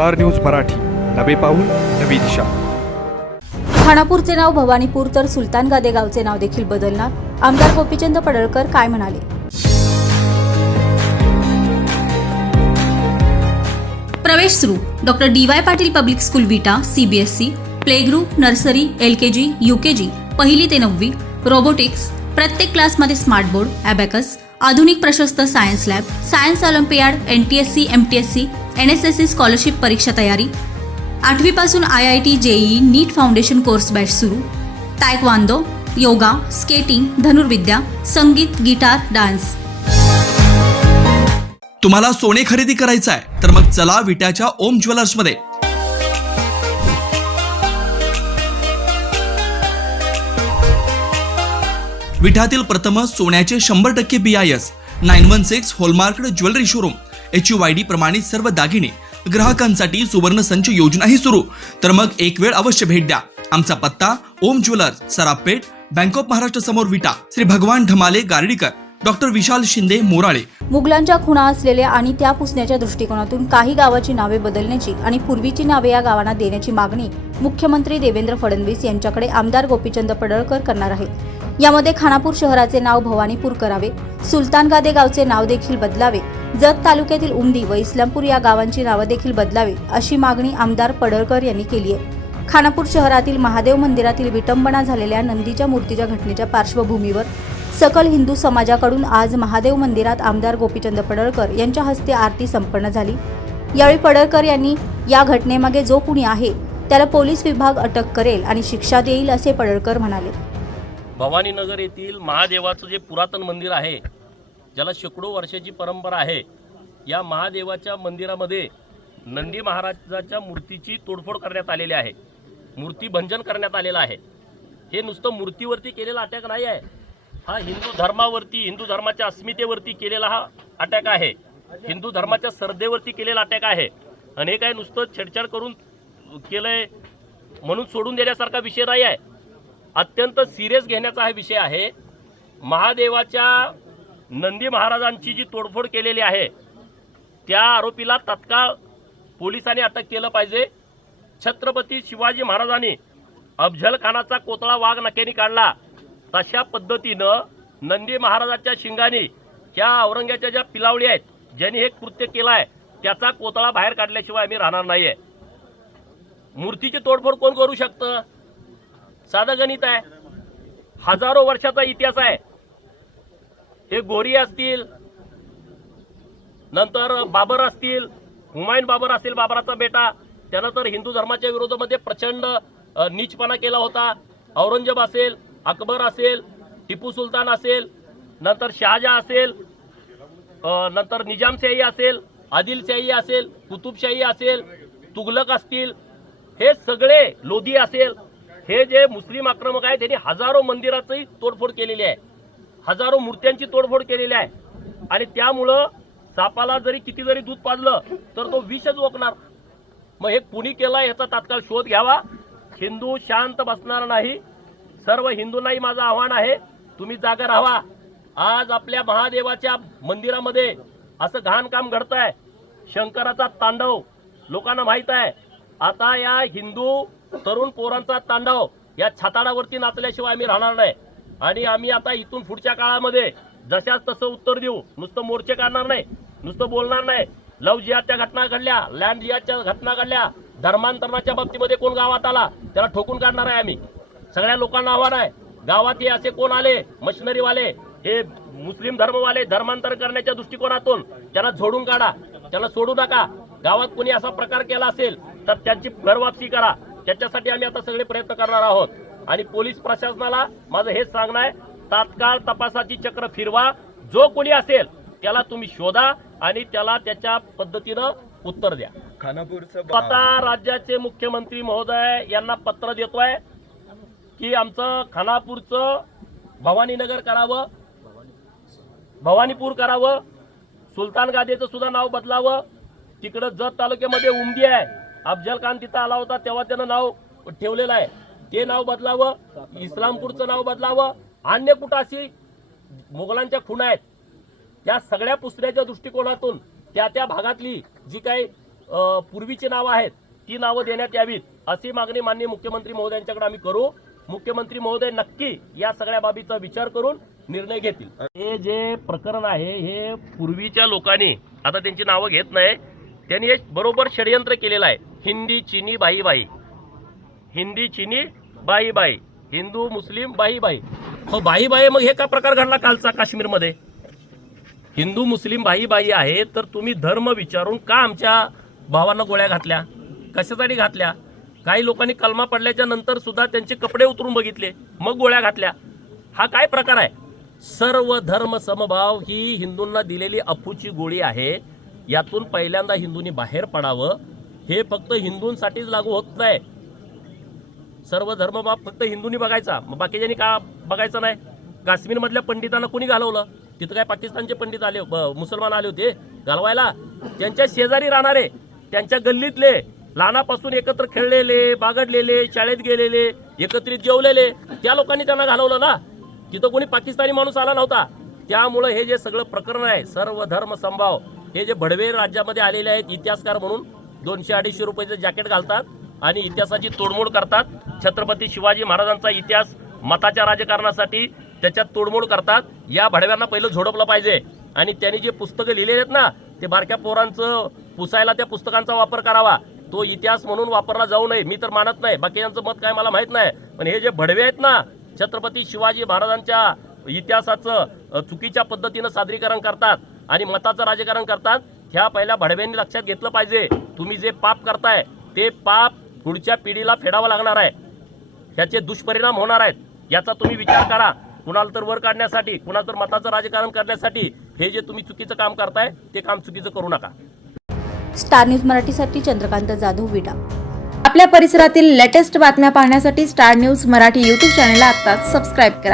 Star news Marathi, नवे पाऊल नवी दिशा. खानापूरचे नाव भवानीपूर तर सुलतान गादे गावचे नाव देखील बदलणार. आमदार गोपीचंद पडळकर काय म्हणाले? प्रवेश सुरू. Doctor DY Patil public school विटा, CBSE, play group, nursery, LKG, UKG, पहिली ते 9वी, रोबोटिक्स, प्रत्येक क्लासमध्ये स्मार्ट बोर्ड, ॲबॅकस, आधुनिक प्रशस्त science lab, science Olympiad, NTSC, MTSC, NSSC scholarship परीक्षा तयारी. 8वी पासून IIT, JEE, नीट फाउंडेशन कोर्स बॅच सुरू. तायक्वांदो, योगा, स्केटिंग, धनुर्विद्या, संगीत, गिटार, डान्स. तुम्हाला सोने खरेदी करायचं आहे तर मग चला विट्याच्या ओम ज्वेलर्स मध्ये. विट्यातील प्रथम सोन्याचे 100% BIS 916 hallmark jewellery showroom. HUID प्रमाणित सर्व दागिने ग्राहकांसाठी सुवर्ण संच योजनाही सुरू. तर मग एक वेळ अवश्य भेट द्या. आमचा पत्ता ओम ज्वेलर्स, सराफपेठ, बँक ऑफ महाराष्ट्र समोर विटा. श्री भगवान ढमाले गार्डीकर, डॉक्टर विशाल शिंदे मोराळे. मुघलांच्या खुणा असलेल्या आणि त्या पुसण्याच्या दृष्टिकोनातून काही गावाची नावे बदलण्याची आणि पूर्वीची नावे या गावांना देण्याची मागणी मुख्यमंत्री देवेंद्र फडणवीस यांच्याकडे आमदार गोपीचंद पडळकर करणार आहेत. यामध्ये खानापूर शहराचे नाव भवानीपूर करावे, सुलतान गादे गावचे नाव देखील बदलावे, जत तालुक्यातील उमदी व इस्लामपूर या गावांची नावे देखील बदलावे अशी मागणी आमदार पडळकर यांनी केली आहे. खानापूर शहरातील महादेव मंदिरातील विटंबना झालेल्या नंदीच्या मूर्तीच्या घटनेच्या पार्श्वभूमीवर सकल हिंदू समाजाकडून आज महादेव मंदिरात आमदार गोपीचंद पडळकर यांच्या हस्ते आरती संपन्न झाली. यावेळी पडळकर यांनी या घटनेमागे जो कुणी आहे त्याला पोलीस विभाग अटक करेल आणि शिक्षा देईल असे पडळकर म्हणाले. भवानीनगर येथील महादेवाचं जे पुरातन मंदिर आहे, ज्याला शेकडो वर्षाची परंपरा आहे, या महादेवाच्या मंदिरामध्ये नंदी महाराजाच्या मूर्तीची तोडफोड करण्यात आलेली आहे. मूर्ती भंजन करण्यात आलेलं आहे. हे नुसतं मूर्तीवरती केलेला अटॅक नाही आहे, हा हिंदू धर्मावरती, हिंदू धर्माच्या अस्मितेवरती केलेला हा अटॅक आहे. हिंदू धर्माच्या श्रद्धेवरती केलेला अटॅक आहे. आणि हे काय नुसतं छेडछाड करून केलंय म्हणून सोडून देण्यासारखा विषय नाही आहे. अत्यंत सिरियस घेण्याचा हा विषय आहे. महादेवाच्या नंदी महाराजांची जी तोडफोड केलेली आहे त्या आरोपीला तत्काळ पोलिसांनी अटक केलं पाहिजे. छत्रपती शिवाजी महाराजांनी अफजल खानाचा कोतळा वाघ नक्याने काढला तशा पद्धतीनं नंदी महाराजाच्या शिंगाने ह्या औरंग्याच्या ज्या पिलावळी आहेत, ज्यांनी हे कृत्य केलं आहे, त्याचा कोतळा बाहेर काढल्याशिवाय आम्ही राहणार नाही आहे. मूर्तीची तोडफोड कोण करू शकतं? साधं गणित आहे. हजारो वर्षाचा इतिहास आहे. हे गोरी असतील, नंतर बाबर असतील, हुमायून बाबर असेल, बाबराचा बेटा, त्यानं तर हिंदू धर्माच्या विरोधामध्ये प्रचंड नीचपणा केला होता. औरंगजेब असेल, अकबर असेल, टिपू सुलतान असेल, नंतर शहाजहा असेल, नंतर निजामशाही असेल, आदिलशाही असेल, कुतुबशाही असेल, तुगलक असतील, हे सगळे, लोधी असेल, हे जे मुस्लिम आक्रमक आहेत त्यांनी हजारो मंदिराची तोडफोड केलेली आहे, हजारो मूर्त्यांची तोडफोड केलेली आहे. आणि त्यामुळं सापाला जरी किती जरी दूध पाजलं तर तो विषच ओकणार. मग हे कुणी केलं याचा तात्काळ शोध घ्यावा. हिंदू शांत बसणार नाही. सर्व हिंदूंनाही माझं आव्हान आहे, तुम्ही जागा राहा. आज आपल्या महादेवाच्या मंदिरामध्ये असं घाण काम घडत आहे. शंकराचा तांडव लोकांना माहीत आहे. आता या हिंदू तरुण पोरांचा तांडव या छाताडावरती नाचल्याशिवाय आम्ही राहणार नाही. आणि आम्ही आता इथून पुढच्या काळामध्ये जशाच तसं उत्तर देऊ. नुसतं मोर्चे काढणार नाही, नुसतं बोलणार नाही. लव जिहादच्या घटना घडल्या, लँड जिहादच्या घटना घडल्या, धर्मांतरणाच्या बाबतीमध्ये कोण गावात आला त्याला ठोकून काढणार आहे आम्ही. सगळ्या लोकांना आव्हान आहे, गावात हे असे कोण आले मशिनरीवाले, हे मुस्लिम धर्मवाले धर्मांतर करण्याच्या दृष्टिकोनातून त्यांना झोडून काढा, त्यांना सोडू नका. गावात कोणी असा प्रकार केला असेल तर त्यांची घरवापसी करा. त्याच्यासाठी आम्ही आता सगळे प्रयत्न करणार आहोत. आणि पोलीस प्रशासनाला माझं हेच सांगणं आहे, तात्काळ तपासाची चक्र फिरवा. जो कोणी असेल त्याला तुम्ही शोधा आणि त्याला त्याच्या पद्धतीनं उत्तर द्या. खानापूरचं आता राज्याचे मुख्यमंत्री महोदय यांना पत्र देतोय की आमचं खानापूरचं भवानीनगर करावं, भवानीपूर करावं, सुलतान गादेचं सुद्धा नाव बदलावं. तिकडं जत तालुक्यामध्ये उमदी आहे, अफजल खान तिथं आला होता तेव्हा त्यानं नाव ठेवलेलं आहे, ते नाव बदलावं. इस्लामपूरचं नाव बदलावं. अन्य कुठं अशी मुघलांच्या खुणा आहेत त्या सगळ्या पुसण्याच्या दृष्टिकोनातून त्या भागातली जी काही पूर्वीची नावं आहेत ती नावं देण्यात यावीत अशी मागणी माननीय मुख्यमंत्री महोदयांच्याकडे आम्ही करू. मुख्यमंत्री महोदय नक्की या सगळ्या बाबीचा विचार करून निर्णय घेतील. हे जे प्रकरण आहे हे पूर्वीच्या लोकांनी, आता त्यांची नावं घेत नाही, त्यांनी हे बरोबर षडयंत्र केलेलं आहे. हिंदी चीनी बाई बाई, हिंदी चीनी बाई बाई, हिंदू मुस्लिम बाई बाई. हो बाई बाई, मग हे का प्रकार घडला कालचा काश्मीरमध्ये? हिंदू मुस्लिम बाई बाई आहे तर तुम्ही धर्म विचारून का आमच्या भावांना गोळ्या घातल्या? कशासाठी घातल्या? काही लोकांनी कलमा पडल्याच्या नंतर सुद्धा त्यांचे कपडे उतरून बघितले, मग गोळ्या घातल्या. हा काय प्रकार आहे? सर्व धर्म समभाव ही हिंदूंना दिलेली अफूची गोळी आहे. यातून पहिल्यांदा हिंदूंनी बाहेर पडावं. हे फक्त हिंदूंसाठीच लागू होत नाही. सर्व धर्मभाव फक्त हिंदूंनी बघायचा, मग बाकीच्यांनी का बघायचं नाही? काश्मीरमधल्या पंडितांना कोणी घालवलं? तिथं काय पाकिस्तानचे पंडित आले, मुसलमान आले होते घालवायला? त्यांच्या शेजारी राहणारे, त्यांच्या गल्लीतले, लहानापासून एकत्र खेळलेले, बागडलेले, शाळेत गेलेले, एकत्रित जेवलेले, त्या लोकांनी त्यांना घालवलं ना. तिथं कोणी पाकिस्तानी माणूस आला नव्हता. त्यामुळं हे जे सगळं प्रकरण आहे सर्व धर्म समभाव, हे जे भडवे राज्यामध्ये आलेले आहेत इतिहासकार म्हणून 200-250 रुपयाचं जॅकेट घालतात आणि इतिहासाची तोडमोड करतात. छत्रपती शिवाजी महाराजांचा इतिहास मताच्या राजकारणासाठी त्याच्यात तोडमोड करतात. या भडव्यांना पहिलं झोडपलं पाहिजे. आणि त्यांनी जे पुस्तकं लिहिलेले आहेत ना, ते बारक्या पोरांचं पुसायला त्या पुस्तकांचा वापर करावा. तो इतिहास म्हणून वापरला जाऊ नये. मी तर मानत नाही, बाकीच्यांचं मत काय मला माहीत नाही. पण हे जे भडवे आहेत ना, छत्रपती शिवाजी महाराजांच्या इतिहासाचं चुकीच्या पद्धतीनं सादरीकरण करतात आणि मताचं राजकारण करतात. ह्या पहिल्या भडव्यांनी लक्षात घेतलं पाहिजे. तुम्ही जे पाप करताय ते पाप पुढच्या पिढीला फेडावं लागणार आहे. ह्याचे दुष्परिणाम होणार आहेत. याचा तुम्ही विचार करा. कुणाला तर वर काढण्यासाठी, कुणाला तर मताचं राजकारण करण्यासाठी हे जे तुम्ही चुकीचं काम करताय ते काम चुकीचं करू नका. स्टार न्यूज मराठीसाठी चंद्रकांत जाधव, विटा. आपल्या परिसरातील लेटेस्ट बातम्या पाहण्यासाठी स्टार न्यूज मराठी यूट्यूब चॅनलला आत्ताच सबस्क्राईब करा.